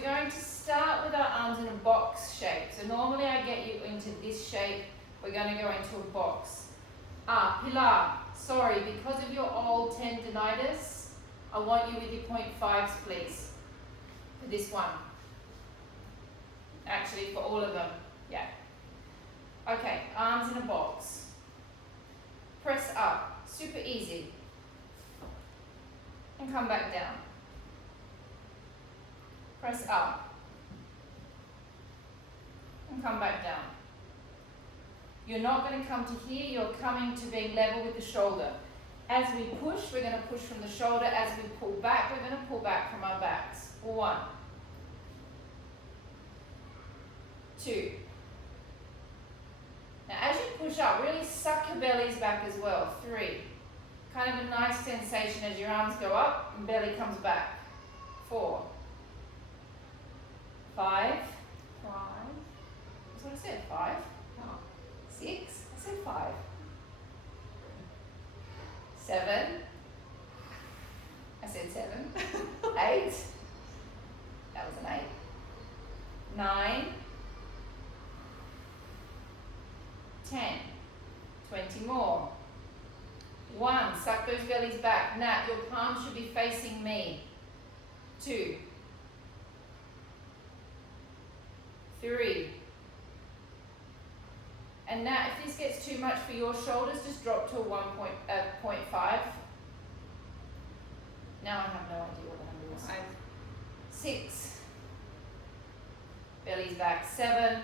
we're going to start with our arms in a box shape. So normally I get you into this shape. We're going to go into a box. Pilar, sorry, because of your old tendinitis, I want you with your 0.5s, please, for this one. Actually, for all of them, yeah. Okay, arms in a box. Press up, super easy. And come back down. Press up. And come back down. You're not going to come to here, you're coming to being level with the shoulder. As we push, we're going to push from the shoulder. As we pull back, we're going to pull back from our backs. 1, 2. Now as you push up, really suck your bellies back as well. 3. Kind of a nice sensation as your arms go up and belly comes back. 4, 5. That's what I said, 5. 6. I said 5. 7. I said 7. 8. That was an 8. 9. 10. 20 more. 1. Suck those bellies back. Nat, your palms should be facing me. 2. 3. And now, if this gets too much for your shoulders, just drop to a 0.5. Now I have no idea what the number is. 6. Belly's back. 7.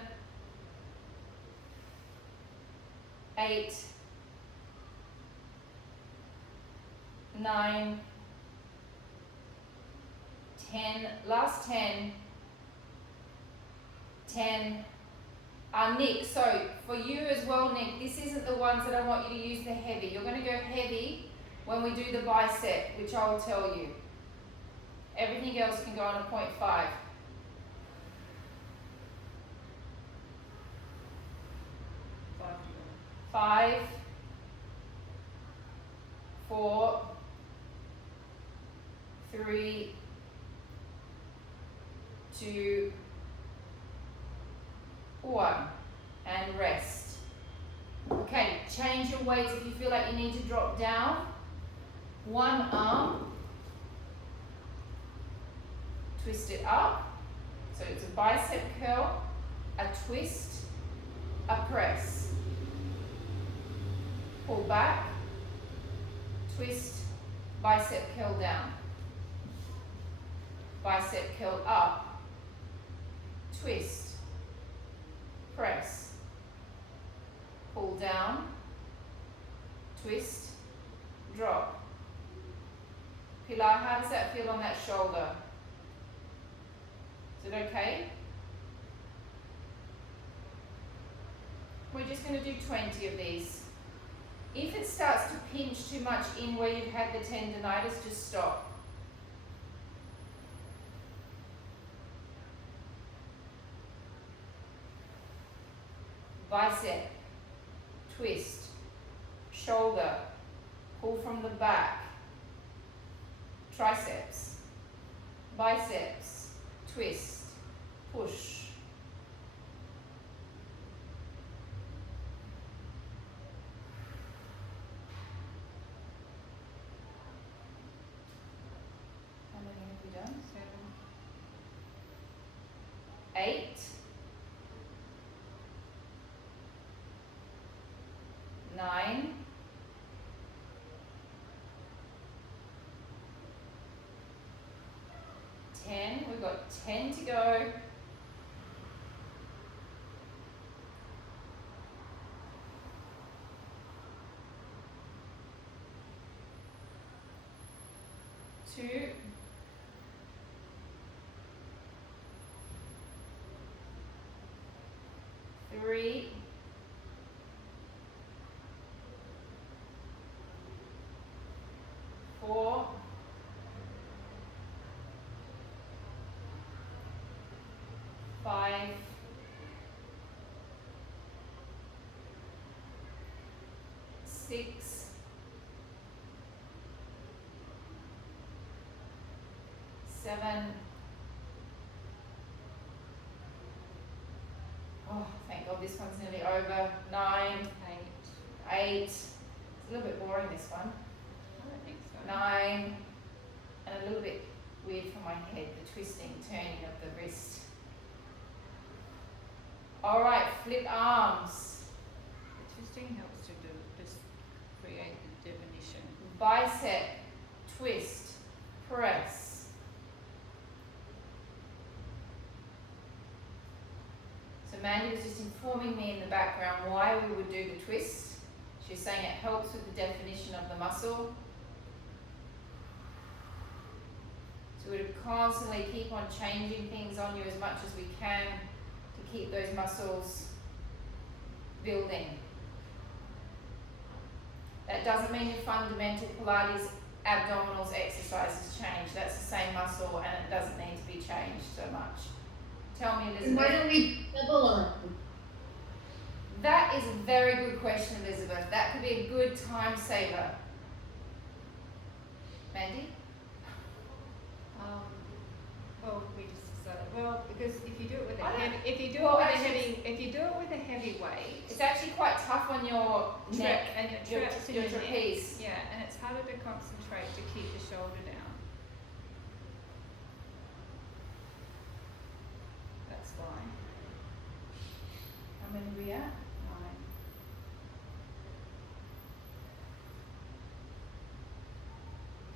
8. 9. 10. Last 10. 10. Nick, so for you as well, Nick, this isn't the ones that I want you to use the heavy. You're going to go heavy when we do the bicep, which I will tell you. Everything else can go on a 0.5. Five, 4, 3, 2, 1, and rest. Okay, change your weights if you feel like you need to drop down. One arm, twist it up. So it's a bicep curl, a twist, a press. Pull back, twist, bicep curl down. Bicep curl up, twist, press, pull down, twist, drop. Pilar, how does that feel on that shoulder? Is it okay? We're just going to do 20 of these. If it starts to pinch too much in where you've had the tendinitis, just stop. Bicep, twist, shoulder, pull from the back, triceps, biceps, twist, push. How many have we done? 7. 8. 9. 10. We've got 10 to go. 2. 3. 4. 5. 6. 7. Oh, this one's nearly over. 9, 8. It's a little bit boring, this one. I don't think so. 9, and a little bit weird for my head, the twisting, turning of the wrist. All right, flip arms. The twisting helps to just create the definition. Bicep, twist, press. So Mandy was just informing me in the background why we would do the twist. She's saying it helps with the definition of the muscle. So we would constantly keep on changing things on you as much as we can to keep those muscles building. That doesn't mean your fundamental Pilates abdominals exercises change. That's the same muscle and it doesn't need to be changed so much. Tell me, Elizabeth. And why don't we double on? That is a very good question, Elizabeth. That could be a good time saver. Mandy? Because if you do it with a I don't- heavy, if you do well, it with actually, a heavy, if you do it with a heavy weight, It's actually quite tough on your neck, and your traps in your your neck. trapeze. Yeah, and it's harder to concentrate to keep the shoulder down. That's why. How many are we at? 9.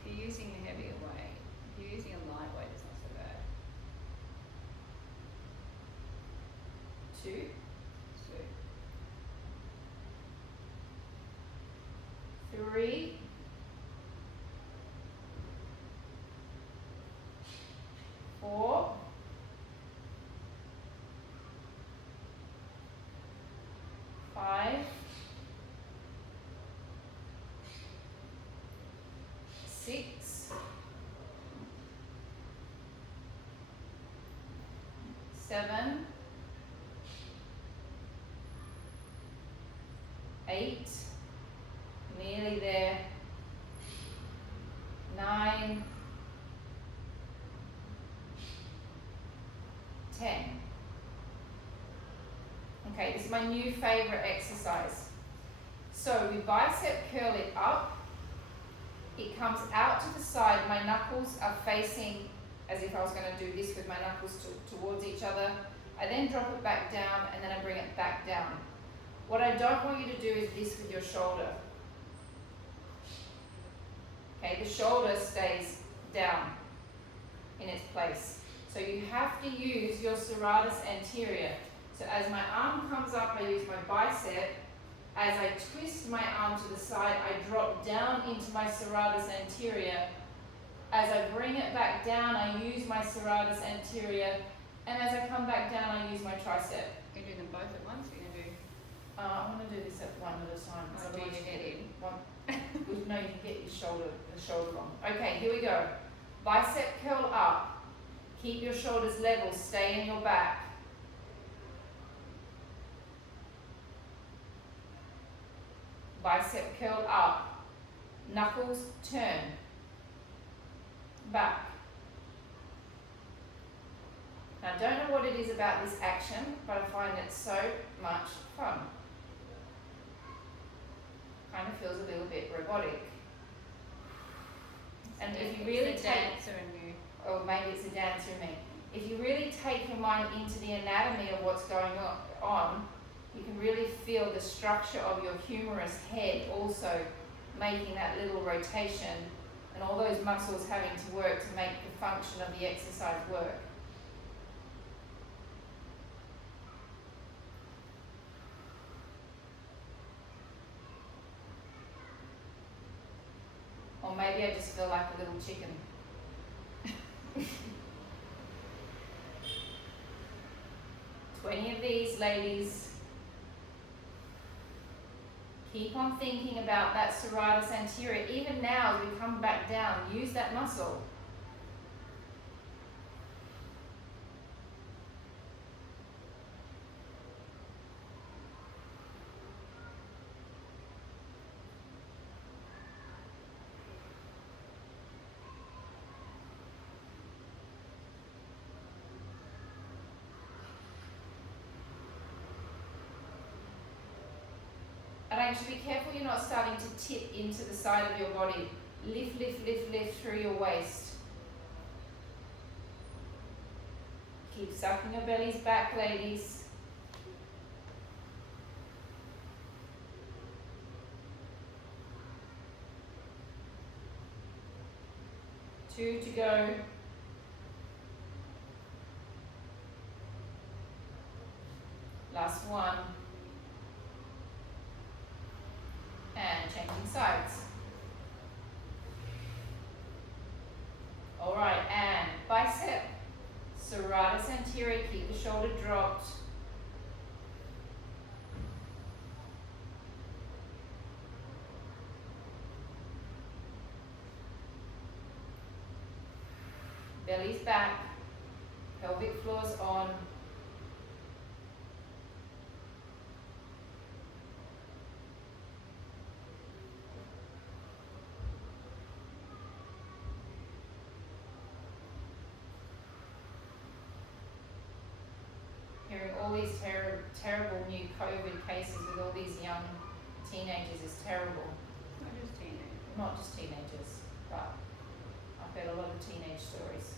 If you're using a heavier weight, if you're using a light weight, it's not so bad. 2. So 3. 4. 5. 6. 7. 8. Nearly there. 9. 10. Okay, this is my new favorite exercise. So we bicep curl it up. It comes out to the side. My knuckles are facing as if I was going to do this with my knuckles towards each other. I then drop it back down and then I bring it back down. What I don't want you to do is this with your shoulder. Okay, the shoulder stays down in its place. So you have to use your serratus anterior. So as my arm comes up, I use my bicep. As I twist my arm to the side, I drop down into my serratus anterior. As I bring it back down, I use my serratus anterior. And as I come back down, I use my tricep. you can do them both at once. You're going to do. I'm going to do this at one at a time. Oh, do your head in. No, you can get the shoulder on. Okay, here we go. Bicep curl up. Keep your shoulders level. Stay in your back. Bicep curl up. Knuckles turn. Back. Now, I don't know what it is about this action, but I find it so much fun. Kind of feels a little bit robotic. And if you really it's a take, dancer in you. or maybe it's a dancer in me, if you really take your mind into the anatomy of what's going on, you can really feel the structure of your humerus head also making that little rotation and all those muscles having to work to make the function of the exercise work. Or maybe I just feel like a little chicken. 20 of these, ladies. Keep on thinking about that serratus anterior. Even now, as we come back down, use that muscle. actually be careful you're not starting to tip into the side of your body. Lift, lift, lift, lift through your waist. Keep sucking your bellies back, ladies. Two to go. Last one. And changing sides. All right, and bicep, serratus anterior, keep the shoulder dropped. Belly's back, pelvic floor's on. Hearing all these terrible new COVID cases with all these young teenagers is terrible. Not just teenagers. Not just teenagers, but I've heard a lot of teenage stories.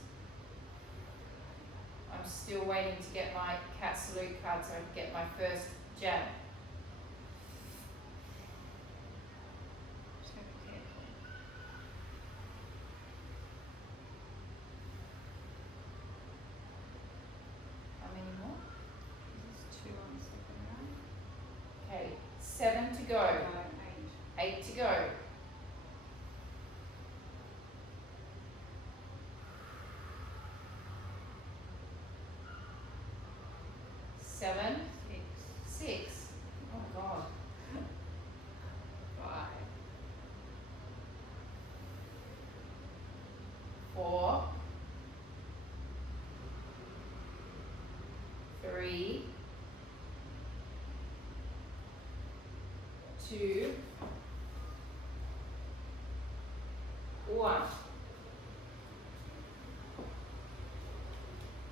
I'm still waiting to get my cat salute card so I can get my first jab. So be careful. How many more? This is 2 on the second round. Okay, 7 to go. 8. 8 to go. 7, 6. 6. Oh God. 5. 4, 3, 2, 1.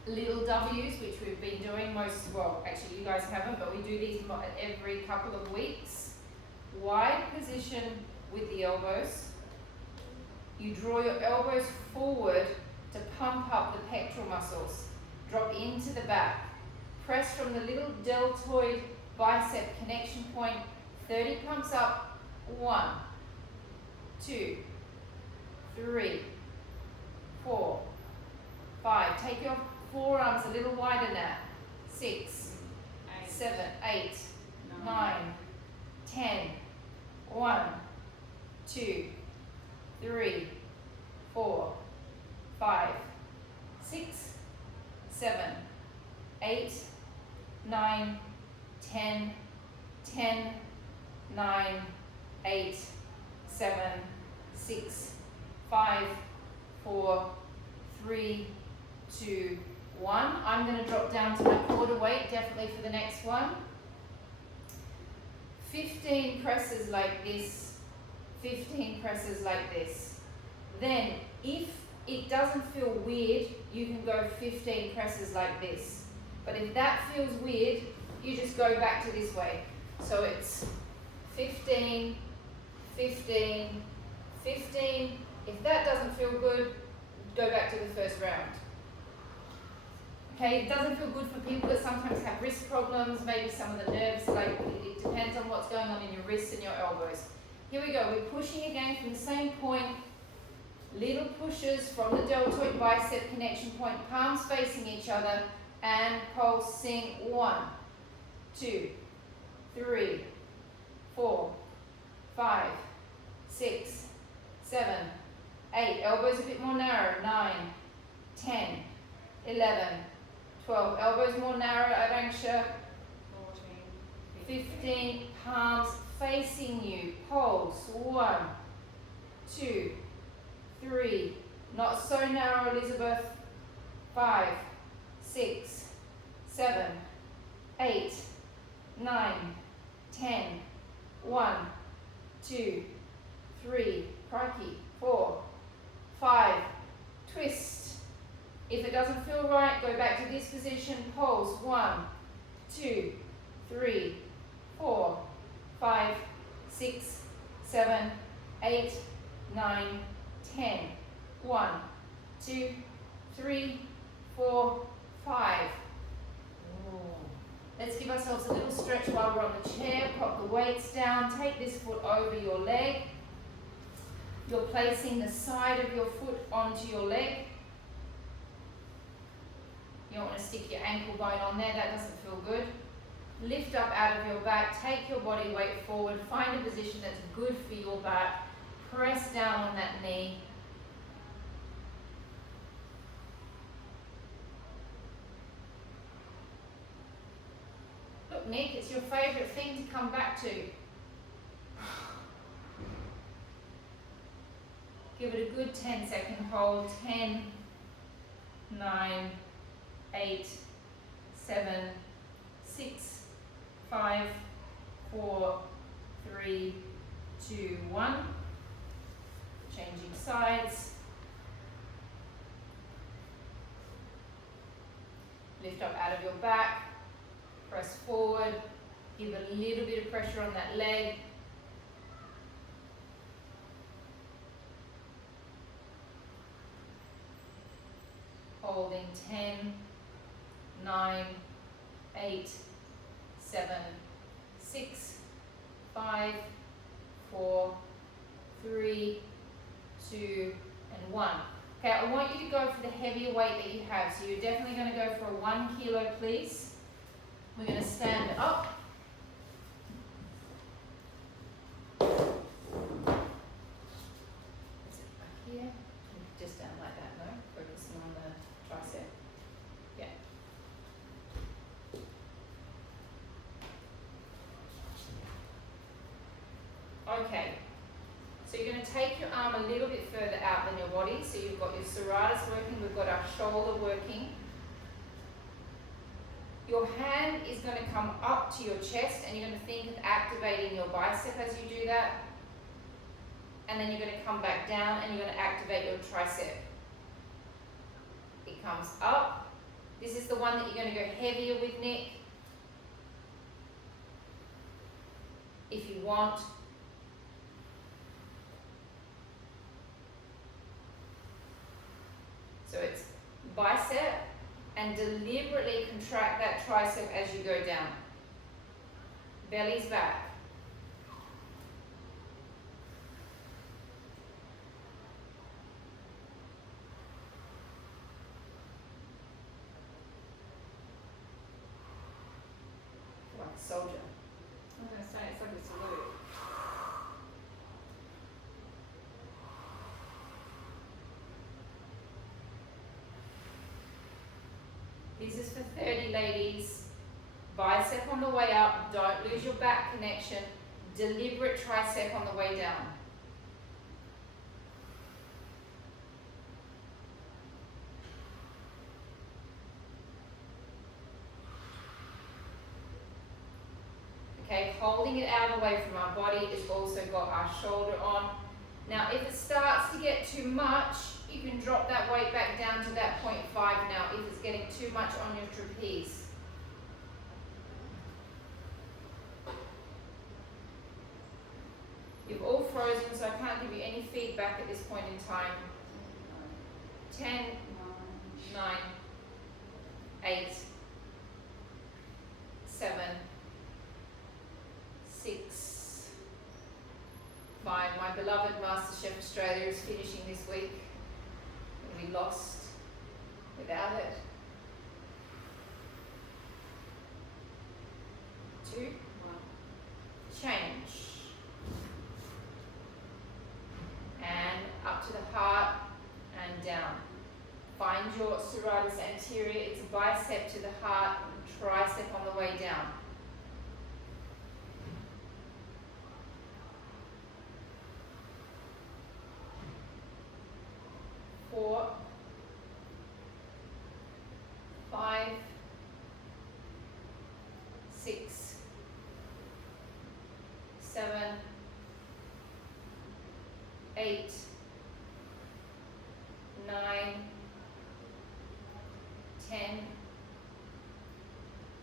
Little W's, which we've been doing well, actually you guys haven't, but we do these every couple of weeks. Wide position with the elbows. You draw your elbows forward to pump up the pectoral muscles. Drop into the back. Press from the little deltoid bicep connection point. 30 pumps up. 1, 2, 3, 4, 5. Take your forearms a little wider now. 6, 7, 8, 9, 10. 1, 2, 3, 4, 5, 6, 7, 8, 9, 10, 10, 9, 8, 7, 6, 5, 4, 3, 2, 1. I'm going to drop down to my quarter weight, definitely for the next one. 15 presses like this, 15 presses like this. Then, if it doesn't feel weird, you can go 15 presses like this. But if that feels weird, you just go back to this way. So it's 15, 15, 15. If that doesn't feel good, go back to the first round. Okay, it doesn't feel good for people that sometimes have wrist problems, maybe some of the nerves, like it depends on what's going on in your wrists and your elbows. Here we go, we're pushing again from the same point, little pushes from the deltoid bicep connection point, palms facing each other, and pulsing. 1, 2, 3, 4, 5, 6, 7, 8, elbows a bit more narrow, 9, 10, 11, 12, elbows more narrow at ankle, 15, palms facing you, pulse. 1, 2, 3, not so narrow, Elizabeth, 5, 6, 7, 8, 9, 10, 1, 2, 3, crikey, 4, 5, twist. If it doesn't feel right, go back to this position, pulse. 1, 2, 3, 4, 5, 6, 7, 8, 9, 10. 1, 2, 3, 4, 5. Let's give ourselves a little stretch while we're on the chair. Pop the weights down. Take this foot over your leg. You're placing the side of your foot onto your leg. You don't want to stick your ankle bone on there. That doesn't feel good. Lift up out of your back. Take your body weight forward. Find a position that's good for your back. Press down on that knee. Look, Nick, it's your favourite thing to come back to. Give it a good 10-second hold. 10, 9, 8, 7, 6, 5, 4, 3, 2, 1. Changing sides. Lift up out of your back. Press forward. Give a little bit of pressure on that leg. Holding 10, 9, 8, 7, 6, 5, 4, 3, 2, and 1. Okay, I want you to go for the heavier weight that you have. So you're definitely going to go for a 1 kilo, please. We're going to stand up. Is it back here? Just down like that, no? Focusing on the tricep. Yeah. Okay. So you're going to take your arm a little bit further out than your body. So you've got your serratus working, we've got our shoulder working. Your hand is going to come up to your chest and you're going to think of activating your bicep as you do that. And then you're going to come back down and you're going to activate your tricep. It comes up. This is the one that you're going to go heavier with, Nick. If you want. So it's bicep and deliberately contract that tricep as you go down. Belly's back. Like a soldier. I was going to say, it's like a salute. This is for 30 ladies. Bicep on the way up, don't lose your back connection. Deliberate tricep on the way down. Okay, holding it out away from our body has also got our shoulder on. Now if it starts to get too much, you can drop that weight back down to that 0.5 now if it's getting too much on your trapeze. You've all frozen, so I can't give you any feedback at this point in time. 10, 9, 8, 7, 6, 5. My beloved MasterChef Australia is finishing this week. We'll be lost without it. 2, 1. Change. And up to the heart and down. Find your serratus anterior. It's a bicep to the heart, tricep on the way down. 4, 5, 6, 7, 8, 9, 10,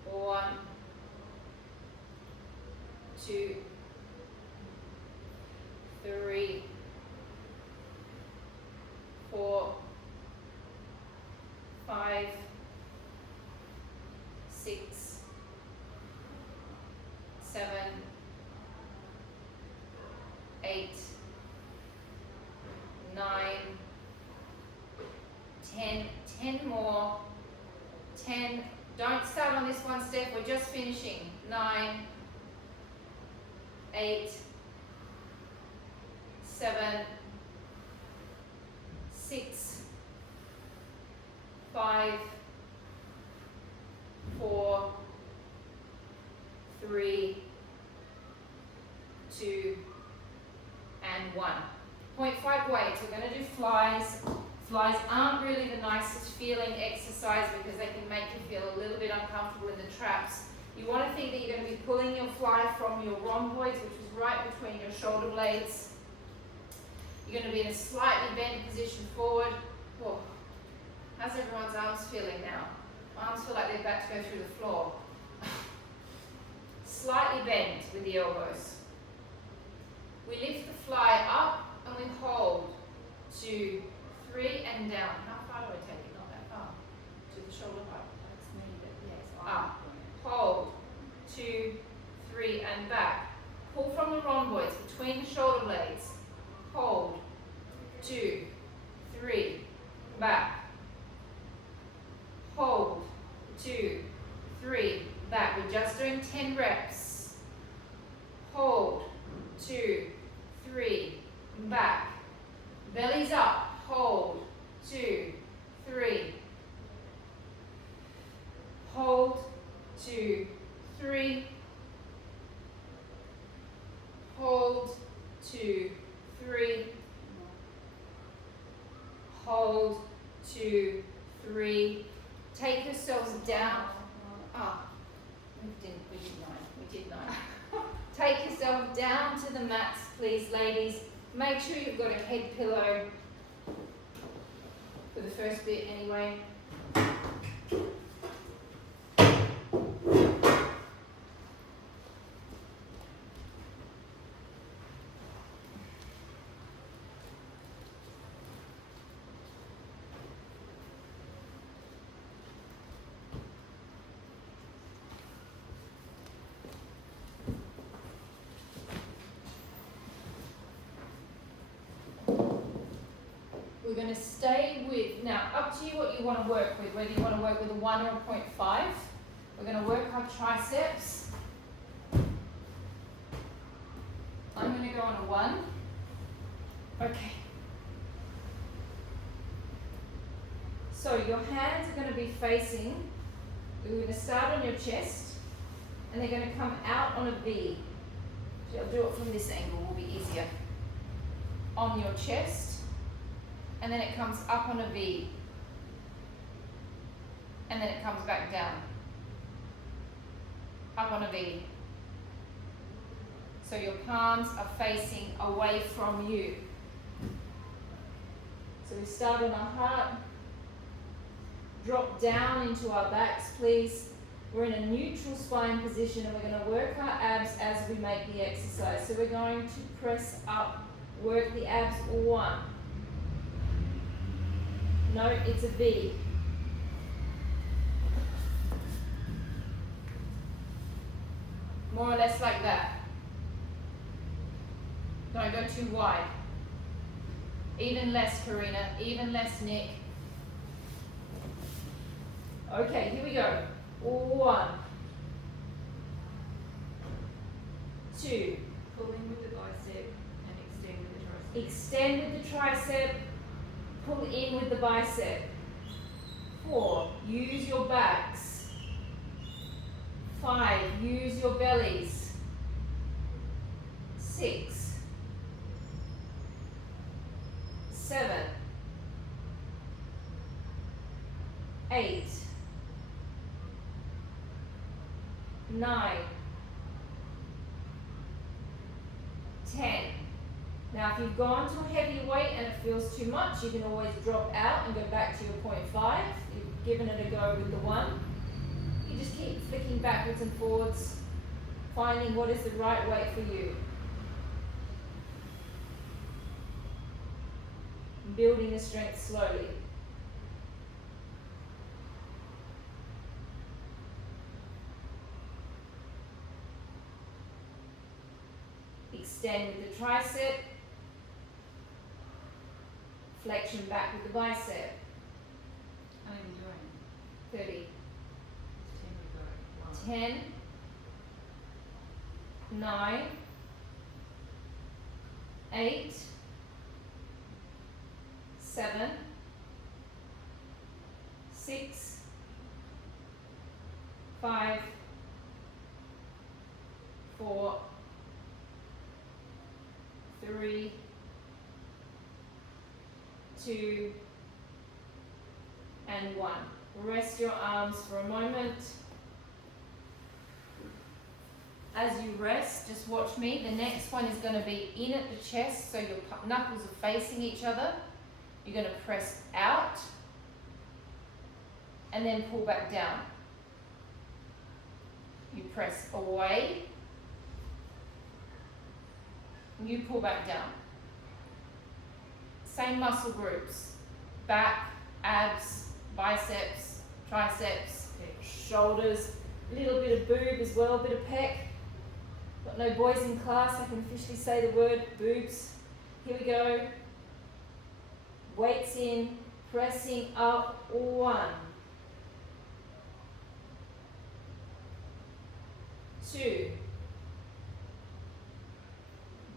1, 2, 3, 4, 5, 6, 7, 8, 9, 10, 10 more, 10, don't start on this one step, we're just finishing, 9, 8, 7, 6, 5, 4, 3, 2, and 1. 0.5 weights, we're going to do flies. Flies aren't really the nicest feeling exercise because they can make you feel a little bit uncomfortable in the traps. You want to think that you're going to be pulling your fly from your rhomboids, which is right between your shoulder blades. You're going to be in a slightly bent position forward. Whoa. How's everyone's arms feeling now? Arms feel like they're about to go through the floor. Slightly bent with the elbows. We lift the fly up and we hold 2, 3 and down. How far do I take it? Not that far. To the shoulder height. That's me, but yes. Up. Hold. 2, 3 and back. Pull from the rhomboids between the shoulder blades. Hold. 2, 3. Back. Hold. 2, 3. Back. We're just doing 10 reps. Hold. 2, 3. Back. Belly's up. Hold. 2, 3. Hold. 2, 3. Hold. 2, 3. Hold. 2, 3. Take yourselves down. Ah, we did 9. Take yourself down to the mats, please, ladies. Make sure you've got a head pillow for the first bit anyway. We're going to stay with, now up to you what you want to work with, whether you want to work with a 1 or a 0.5. We're going to work our triceps. I'm going to go on a 1. Okay. So your hands are going to be facing, we're going to start on your chest, and they're going to come out on a V. So I'll do it from this angle, will be easier. On your chest. And then it comes up on a V. And then it comes back down. Up on a V. So your palms are facing away from you. So we start on our heart. Drop down into our backs, please. We're in a neutral spine position and we're going to work our abs as we make the exercise. So we're going to press up, work the abs 1. No, it's a V. More or less like that. Don't go too wide. Even less, Karina. Even less, Nick. Okay, here we go. 1, 2. Pull in with the bicep and extend with the tricep. Extend with the tricep. Pull in with the bicep. 4, use your backs. 5, use your bellies. 6, 7, 8, 9, 10. Now if you've gone to a heavy weight and it feels too much, you can always drop out and go back to your 0.5. You've given it a go with the 1. You just keep flicking backwards and forwards, finding what is the right weight for you. building the strength slowly. Extend with the tricep, flexion back with the bicep. How are you doing? 30. 10 we got. 10, 9, 8, 7, 6, 5, 4, 3, 2, and 1. Rest your arms for a moment. As you rest, just watch me. The next one is going to be in at the chest, so your knuckles are facing each other. You're going to press out and then pull back down. You press away, you pull back down. Same muscle groups: back, abs, biceps, triceps, shoulders, a little bit of boob as well, a bit of pec. Got no boys in class, I can officially say the word boobs. Here we go. Weights in, pressing up, 1, 2,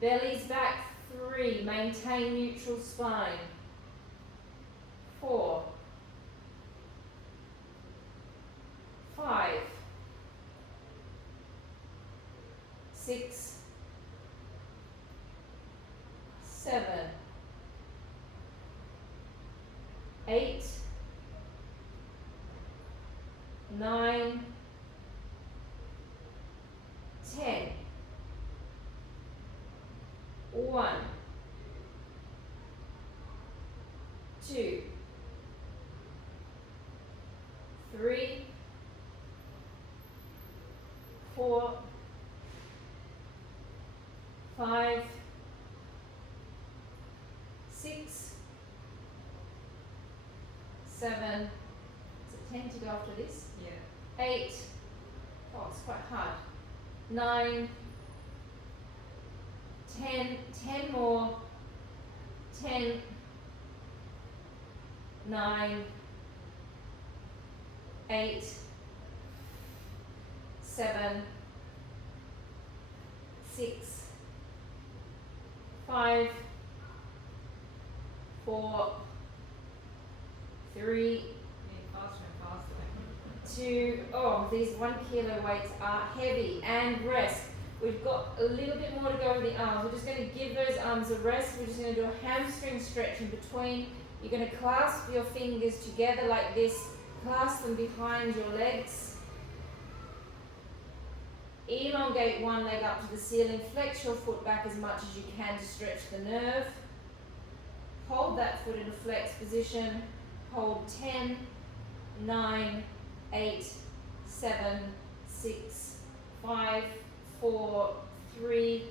belly's back, 3, maintain neutral spine, 4, 5, 6, 7, 8, 9, 10. 1, 2, 3, 4, 5, 6, 7. Is it 10 to go after this? Yeah. 8. Oh, it's quite hard. 9, 10, 10 more, 10, 9, 8, 7, 6, 5, 4, 3, Getting faster and faster. 2, oh, these 1 kilo weights are heavy, and rest. We've got a little bit more to go with the arms. We're just going to give those arms a rest. We're just going to do a hamstring stretch in between. You're going to clasp your fingers together like this. Clasp them behind your legs. Elongate one leg up to the ceiling. Flex your foot back as much as you can to stretch the nerve. Hold that foot in a flex position. Hold 10, 9, 8, 7, 6, 5, 4, 3,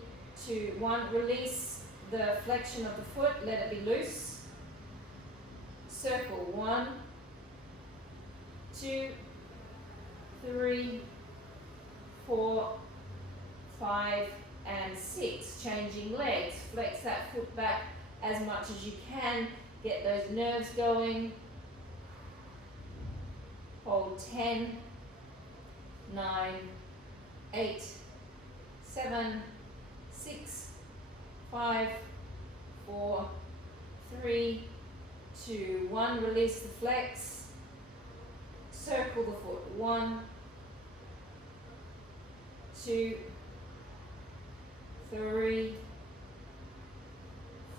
2, 1. Release the flexion of the foot, let it be loose. Circle 1, 2, 3, 4, 5, and 6. Changing legs. Flex that foot back as much as you can. Get those nerves going. Hold 10, 9, 8, 7, 6, 5, 4, 3, 2, 1. Release the flex. Circle the foot. 1, 2, 3,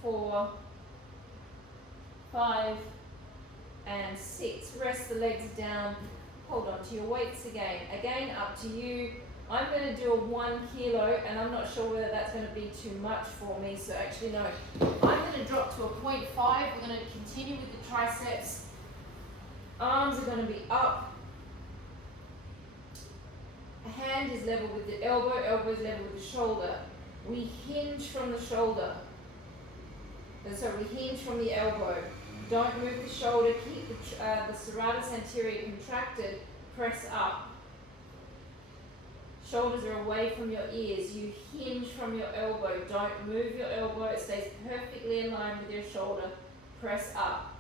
4, 5, and 6. Rest the legs down. Hold on to your weights again. Again, up to you. I'm going to do a 1 kilo, and I'm not sure whether that's going to be too much for me, so actually no. I'm going to drop to a 0.5. We're going to continue with the triceps. Arms are going to be up. Hand is level with the elbow, elbow is level with the shoulder. We hinge from the shoulder. So we hinge from the elbow. Don't move the shoulder, keep the serratus anterior contracted, press up. Shoulders are away from your ears. You hinge from your elbow. Don't move your elbow. It stays perfectly in line with your shoulder. Press up.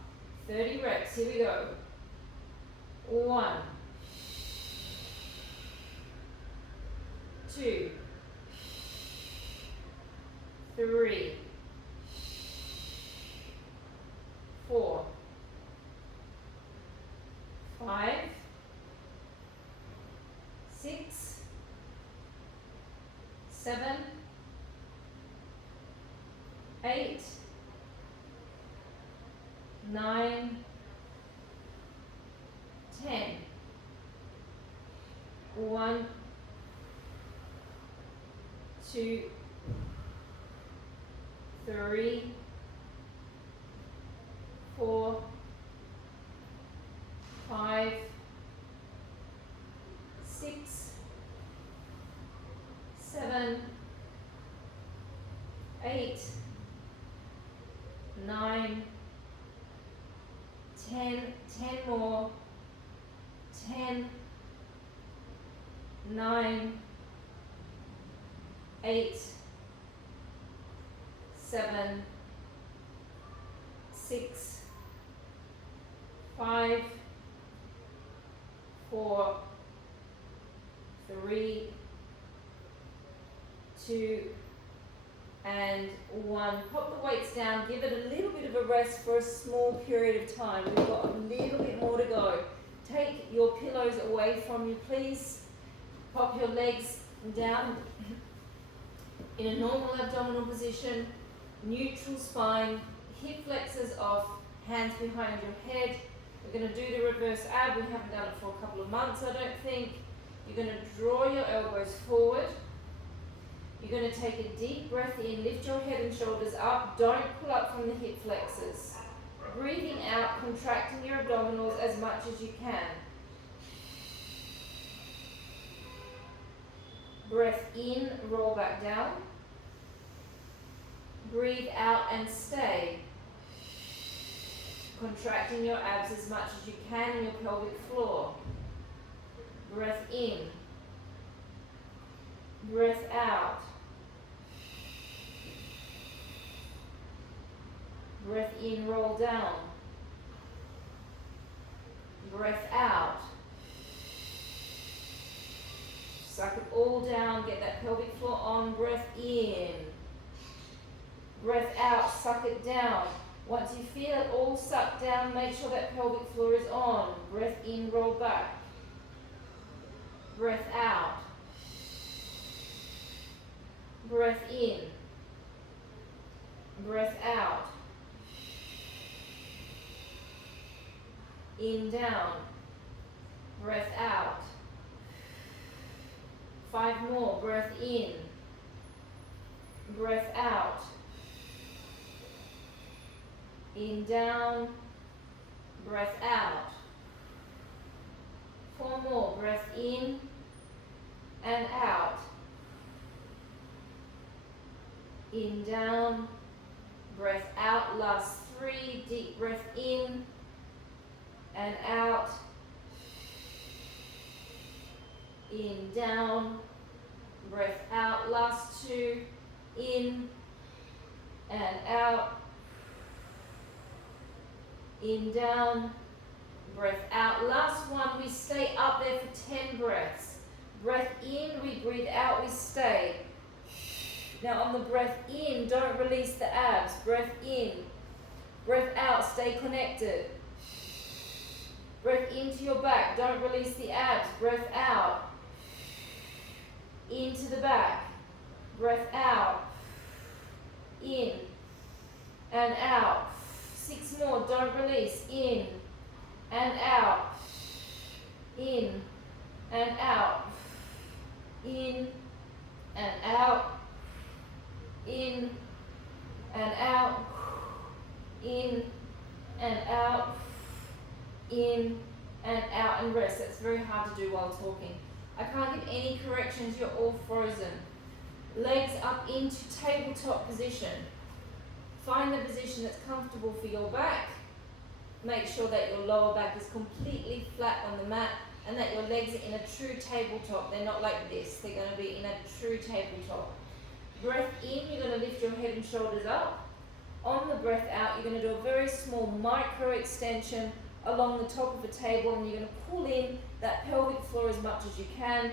30 reps. Here we go. 1, 2, 3, 4, 5, 6, 7, 8, 9, 10. 1, 2, 3, 4, 5, 6, 7, 8, 9, 10, 10 more, 10, 9, 8, 7, 6, 5, 4, 3, 2, and 1. Pop the weights down, give it a little bit of a rest for a small period of time. We've got a little bit more to go. Take your pillows away from you, please. Pop your legs down in a normal abdominal position, neutral spine, hip flexors off, hands behind your head. We're going to do the reverse ab. We haven't done it for a couple of months, I don't think. You're going to draw your elbows forward. You're going to take a deep breath in, lift your head and shoulders up. Don't pull up from the hip flexors. Breathing out, contracting your abdominals as much as you can. Breath in, roll back down. Breathe out and stay. Contracting your abs as much as you can in your pelvic floor. Breath in. Breath out. Breath in, roll down. Breath out. Suck it all down, get that pelvic floor on. Breath in. Breath out, suck it down. Once you feel it all sucked down, make sure that pelvic floor is on. Breath in, roll back. Breath out. Breath in. Breath out. In, down. Breath out. 5 more. Breath in. Breath out. In, down. Breath out. 4 more. Breath in and out. In, down. Breath out. Last 3. Deep breath in and out. In, down. Breath out. Last 2. In and out. In, down. Breath out. Last 1. We stay up there for 10 breaths. Breath in, we breathe out, we stay. Now on the breath in, don't release the abs. Breath in. Breath out, stay connected. Breath into your back, don't release the abs. Breath out. Into the back. Breath out. In and out. 6 more, don't release. In and out. In and out. In and out. In and out. In and out. In and out, and rest. That's very hard to do while talking. I can't give any corrections, you're all frozen. Legs up into tabletop position. Find the position that's comfortable for your back. Make sure that your lower back is completely flat on the mat and that your legs are in a true tabletop. They're not like this. They're going to be in a true tabletop. Breath in, you're going to lift your head and shoulders up. On the breath out, you're going to do a very small micro extension along the top of the table, and you're going to pull in that pelvic floor as much as you can.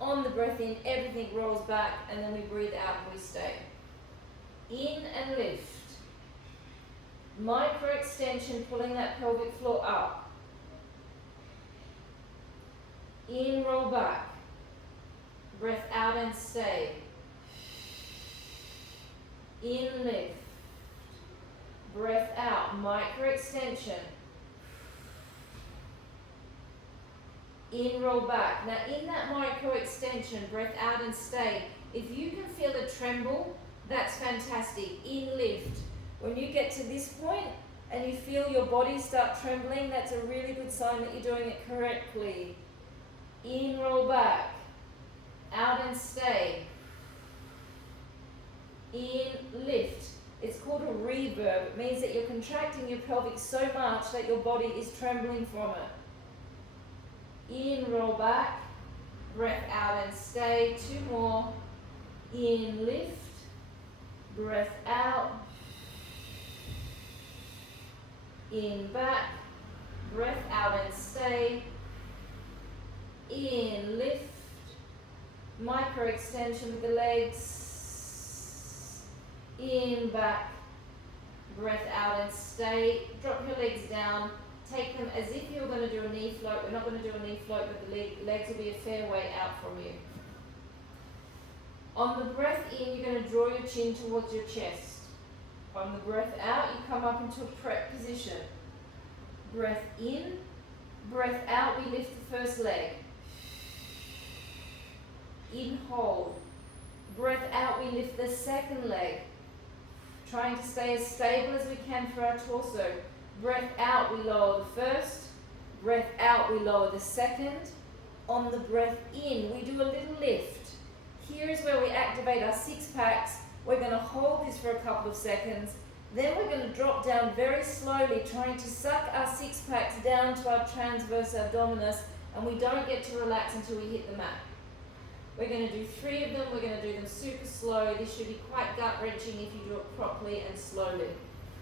On the breath in, everything rolls back, and then we breathe out and we stay. In and lift. Micro extension, pulling that pelvic floor up. In, roll back. Breath out and stay. In, lift. Breath out, micro extension. In, roll back. Now in that micro extension, breath out and stay. If you can feel a tremble, that's fantastic. In, lift. When you get to this point and you feel your body start trembling, that's a really good sign that you're doing it correctly. In, roll back. Out and stay. In, lift. It's called a reverb. It means that you're contracting your pelvic so much that your body is trembling from it. In, roll back. Breath out and stay. 2 more. In, lift. Breath out. In, back. Breath out and stay. In, lift. Micro extension with the legs. In, back. Breath out and stay. Drop your legs down. Take them as if you're going to do a knee float. We're not going to do a knee float, but the legs will be a fair way out from you. On the breath in, you're going to draw your chin towards your chest. On the breath out, you come up into a prep position. Breath in, breath out, we lift the first leg. In, hold. Breath out, we lift the second leg. Trying to stay as stable as we can for our torso. Breath out, we lower the first. Breath out, we lower the second. On the breath in, we do a little lift. Here is where we activate our 6 packs. We're going to hold this for a couple of seconds. Then we're going to drop down very slowly, trying to suck our 6 packs down to our transverse abdominis, and we don't get to relax until we hit the mat. We're going to do 3 of them. We're going to do them super slow. This should be quite gut-wrenching if you do it properly and slowly.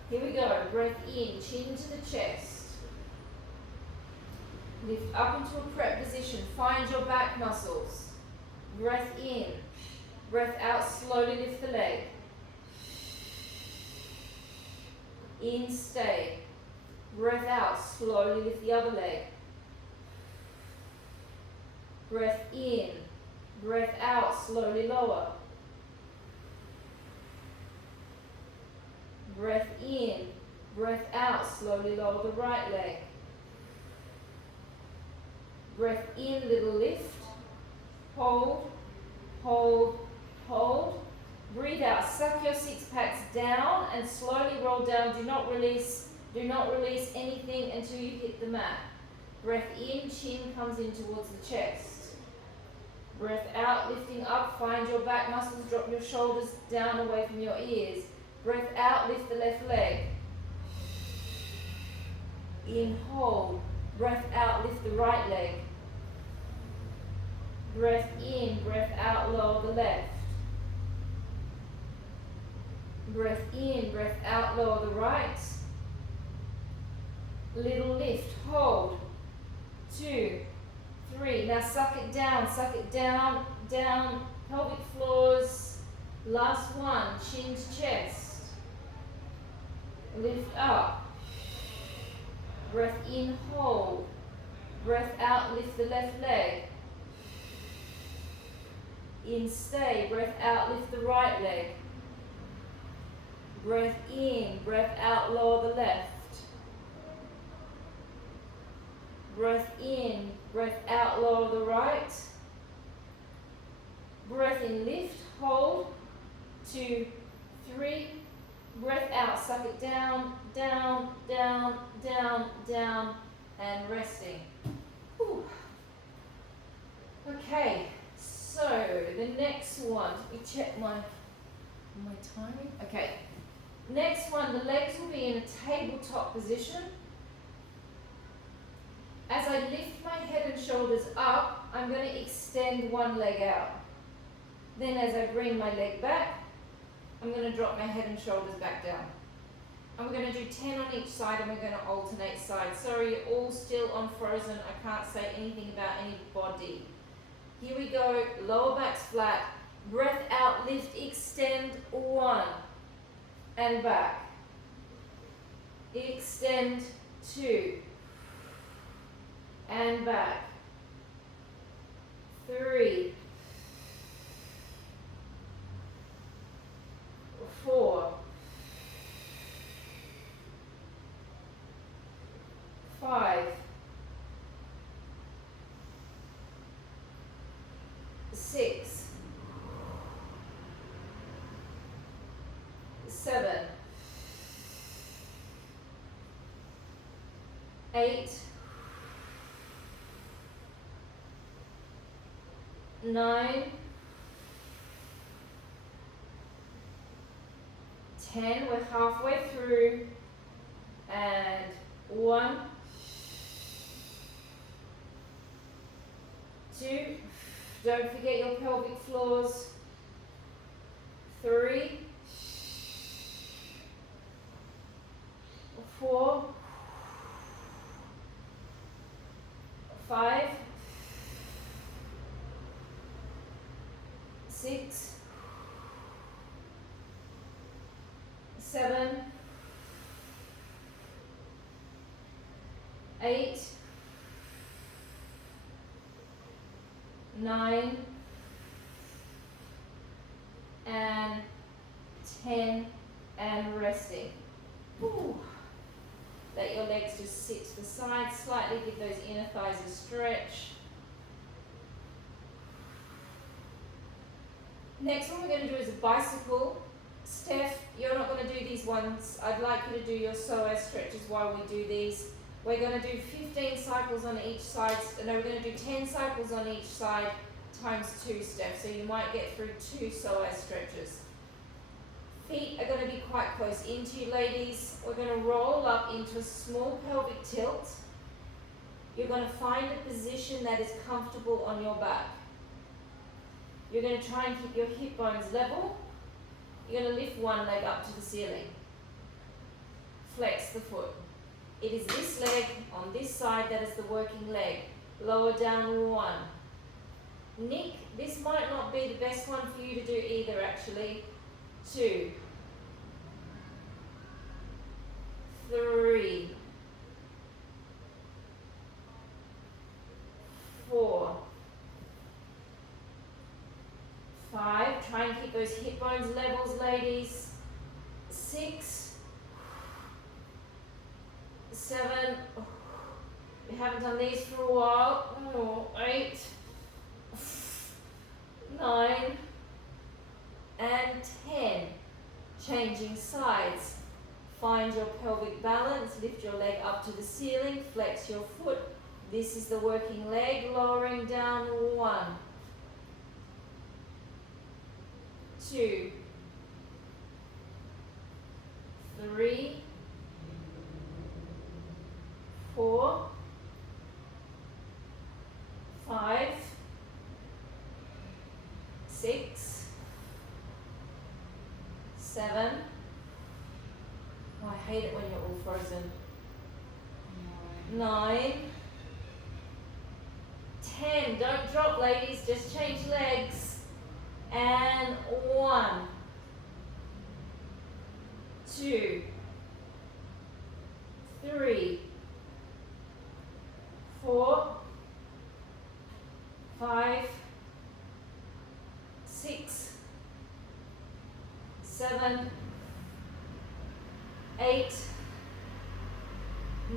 Here we go. Breath in, chin to the chest. Lift up into a prep position. Find your back muscles. Breath in. Breath out, slowly lift the leg. In, stay. Breath out, slowly lift the other leg. Breath in. Breath out, slowly lower. Breath in. Breath out, slowly lower the right leg. Breath in, little lift. Hold, hold, hold. Breathe out, suck your 6 packs down and slowly roll down. Do not release anything until you hit the mat. Breath in, chin comes in towards the chest. Breath out, lifting up, find your back muscles, drop your shoulders down away from your ears. Breath out, lift the left leg. In, hold. Breath out, lift the right leg. Breath in, breath out, lower the left. Breath in, breath out, lower the right. Little lift, hold. 2, 3. Now suck it down, down, pelvic floors. Last one, chin to chest. Lift up. Breath in, hold. Breath out, lift the left leg. In, stay. Breath out, lift the right leg. Breath in, breath out, lower the left. Breath in, breath out, lower the right. Breath in, lift, hold. 2, 3. Breath out, suck it down, down, down, down, down, and resting. Whew. Okay, so the next one, let me check my timing. Okay, Next one, the legs will be in a tabletop position. As I lift my head and shoulders up, I'm going to extend one leg out. Then as I bring my leg back, I'm going to drop my head and shoulders back down. And we're going to do 10 on each side and we're going to alternate sides. Sorry, you're all still on frozen. I can't say anything about any body. Here we go, lower back's flat. Breath out, lift, extend, 1. And back. Extend, 2. And back. 3. 4. 5. 6. 7. 8. 9. 10. We're halfway through. And 1. 2. Don't forget your pelvic floors. 3. 4. 5. 6. 7. 8. 9. And 10. And resting. Ooh. Let your legs just sit to the side slightly, give those inner thighs a stretch. Next one we're going to do is a bicycle. Steph, you're not going to do these ones. I'd like you to do your psoas stretches while we do these. We're going to do 15 cycles on each side. No, we're going to do 10 cycles on each side times 2, Steph. So you might get through 2 psoas stretches. Feet are going to be quite close into you, ladies. We're going to roll up into a small pelvic tilt. You're going to find a position that is comfortable on your back. You're going to try and keep your hip bones level. You're going to lift one leg up to the ceiling. Flex the foot. It is this leg on this side that is the working leg. Lower down 1. Nick, this might not be the best one for you to do either actually. 2. 3. 4. 5. Try and keep those hip bones levels, ladies. 6. 7. We haven't done these for a while. 8. 9. And 10. Changing sides. Find your pelvic balance. Lift your leg up to the ceiling. Flex your foot. This is the working leg. Lowering down 1. 2. 3. 4. 5. 6. 7. Oh, I hate it when you're all frozen. 9. 10. Don't drop, ladies. Just change legs. And 1. 2. 3. 4. 5. 6. 7. 8.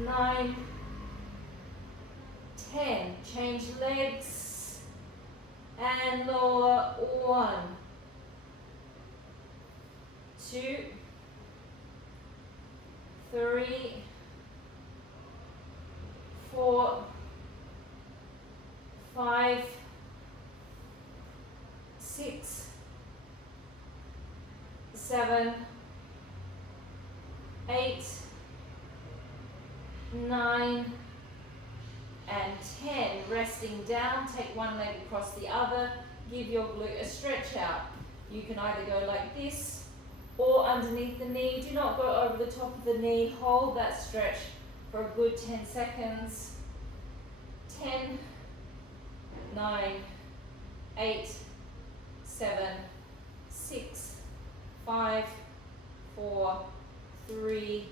9. 10. Change legs and lower 1. 2. 3. 4. 5. 6. 7. 8, 9, and 10. Resting down, take one leg across the other, give your glute a stretch out. You can either go like this or underneath the knee. Do not go over the top of the knee. Hold that stretch for a good 10 seconds. 10, 9, 8, 7, 6, 5, 4, 3,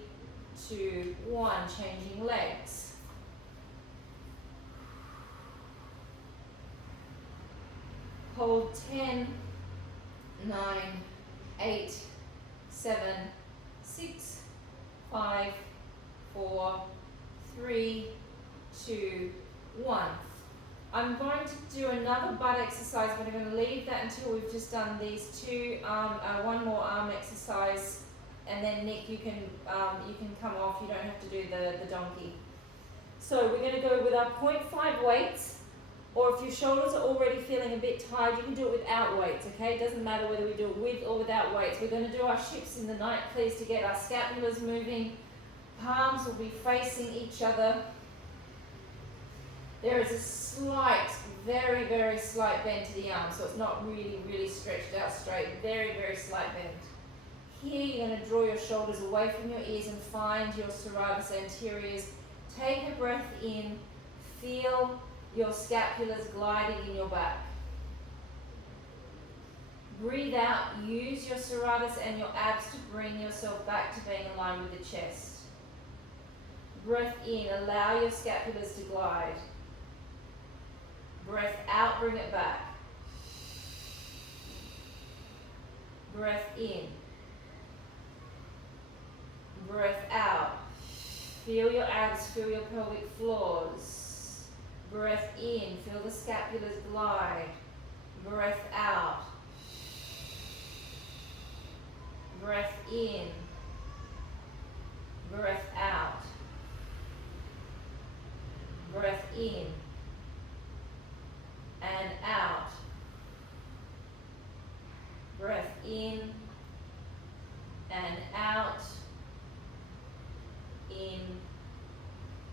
2, 1. Changing legs. Hold 10, 9, 8, 7, 6, 5, 4, 3, 2, 1. I'm going to do another butt exercise, but I'm going to leave that until we've just done these two, one more arm exercise, and then Nick, you can come off. You don't have to do the donkey. So we're going to go with our 0.5 weights. Or if your shoulders are already feeling a bit tired, you can do it without weights, okay? It doesn't matter whether we do it with or without weights. We're going to do our ships in the night, please, to get our scapulars moving. Palms will be facing each other. There is a slight, very, very slight bend to the arm, so it's not really, really stretched out straight. Very, very slight bend. Here, you're going to draw your shoulders away from your ears and find your serratus anteriors. Take a breath in, feel your scapulars gliding in your back. Breathe out, use your serratus and your abs to bring yourself back to being aligned with the chest. Breath in, allow your scapulars to glide. Breath out, bring it back. Breath in. Breath out. Feel your abs, feel your pelvic floors. Breath in, feel the scapulars glide. Breath out. Breath in. Breath out. Breath in. And out. Breath in. And out. In.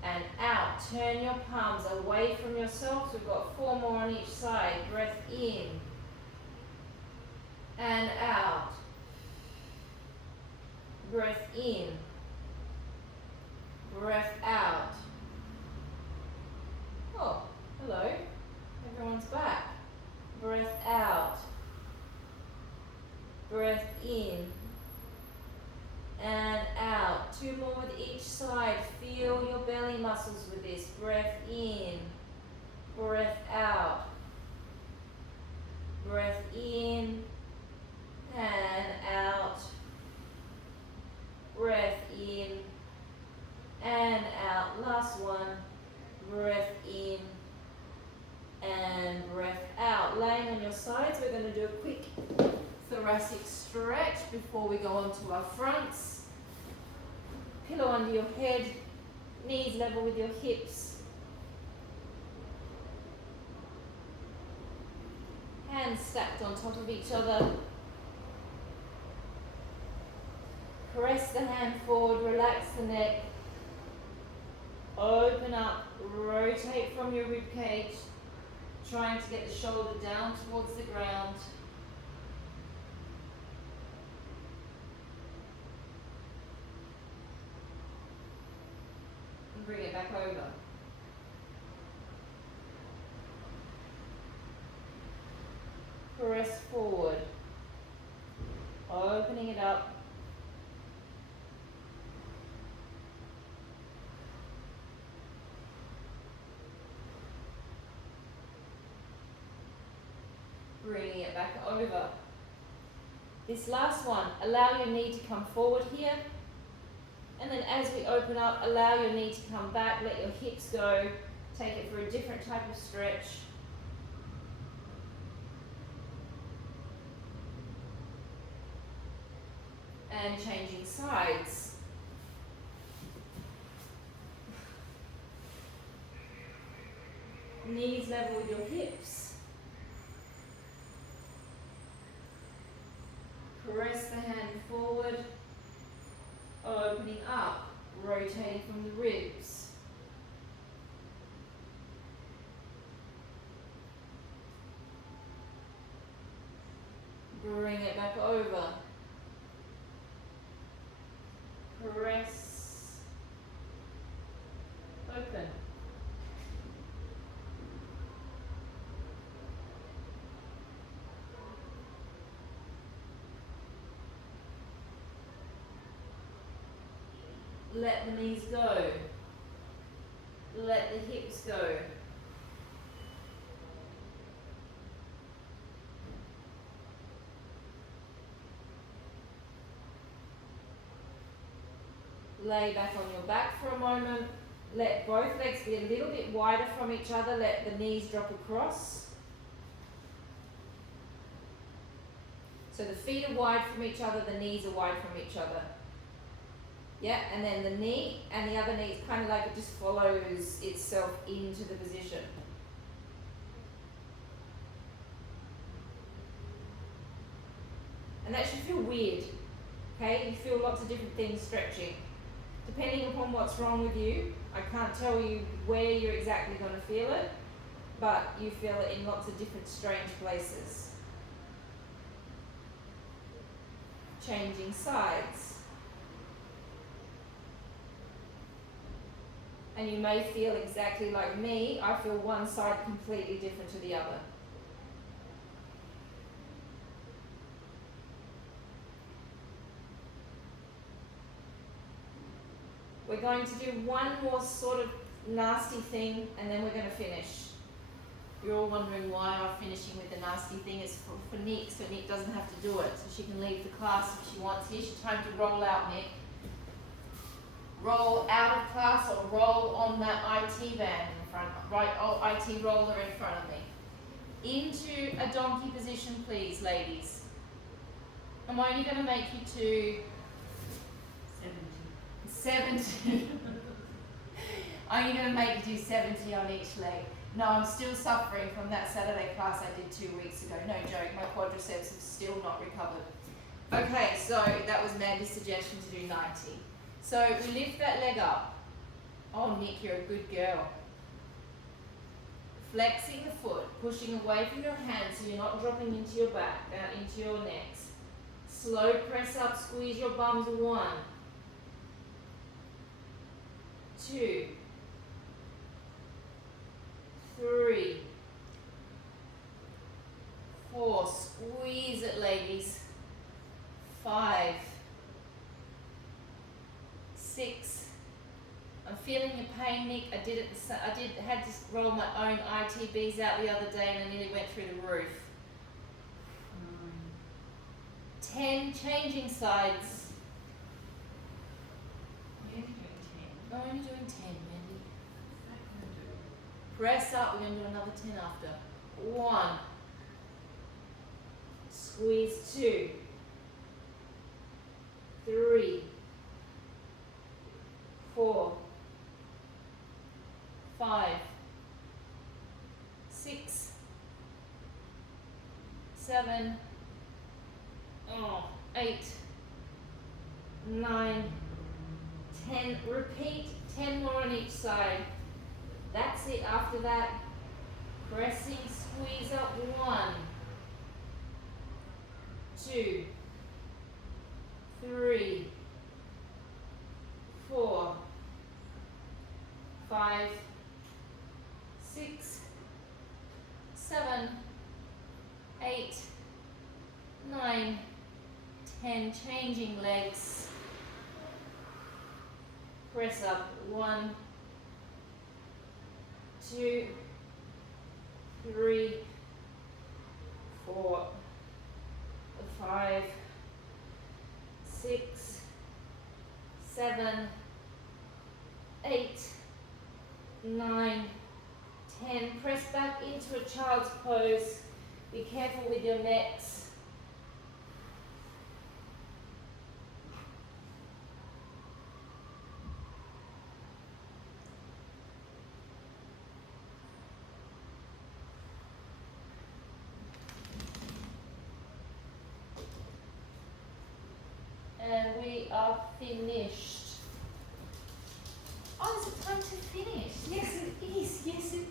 And out. Turn your palms away from yourself. So we've got 4 more on each side. Breath in. And out. Breath in. Breath out. Oh, hello. Everyone's back. Breath out. Breath in. And out. 2 more with each side. Feel your belly muscles with this. Breath in. Breath out. Breath in. And out. Breath in. And out. Last one. Breath in. And breath out. Laying on your sides, we're going to do a quick thoracic stretch before we go on to our fronts. Pillow under your head, knees level with your hips. Hands stacked on top of each other. Press the hand forward, relax the neck. Open up, rotate from your rib cage, trying to get the shoulder down towards the ground. Bring it back over. Press forward. Opening it up. Bringing it back over. This last one, allow your knee to come forward here. And then as we open up, allow your knee to come back, let your hips go, take it for a different type of stretch. And changing sides. Knees level with your hips. Press the hand forward, opening rotating from the ribs. Bring it back over. Press. Open. Let the knees go. Let the hips go. Lay back on your back for a moment. Let both legs be a little bit wider from each other. Let the knees drop across. So the feet are wide from each other, the knees are wide from each other. Yeah, and then the knee and the other knee, it's kind of like it just follows itself into the position. And that should feel weird, okay? You feel lots of different things stretching. Depending upon what's wrong with you, I can't tell you where you're exactly going to feel it, but you feel it in lots of different strange places. Changing sides. And you may feel exactly like me, I feel one side completely different to the other. We're going to do one more sort of nasty thing and then we're going to finish. You're all wondering why I'm finishing with the nasty thing. It's for Nick, so Nick doesn't have to do it. So she can leave the class if she wants. Here's your time to roll out, Nick. Roll out of class or roll on that IT band in front, right, IT roller in front of me. Into a donkey position, please, ladies. I'm only going to make you to 70. I'm only going to make you do 70 on each leg. No, I'm still suffering from that Saturday class I did 2 weeks ago. No joke, my quadriceps have still not recovered. Okay, so that was Mandy's suggestion to do 90. So we lift that leg up. Oh, Nick, you're a good girl. Flexing the foot, pushing away from your hands so you're not dropping into your back, down into your necks. Slow press up, squeeze your bums. 1, 2, 3, 4. Squeeze it, ladies. 5, 6. I'm feeling your pain, Nick. I had to roll my own ITBs out the other day and I nearly went through the roof. 10. Changing sides. You're only doing 10. I'm only doing 10, Mandy. Press up. We're going to do another 10 after. 1. Squeeze. 2, 3, 4, 5, 6, 7, 8, 9, 10. Repeat 10 more on each side. That's it. After that, pressing, squeeze up. 1, 2, 3, 4, 5, 6, 7, 8, 9, 10. Changing legs. Press up. 1, 2, 3, 4, 5, 6, 7, 8, 9, 10. Press back into a child's pose. Be careful with your necks. And we are finished. yes it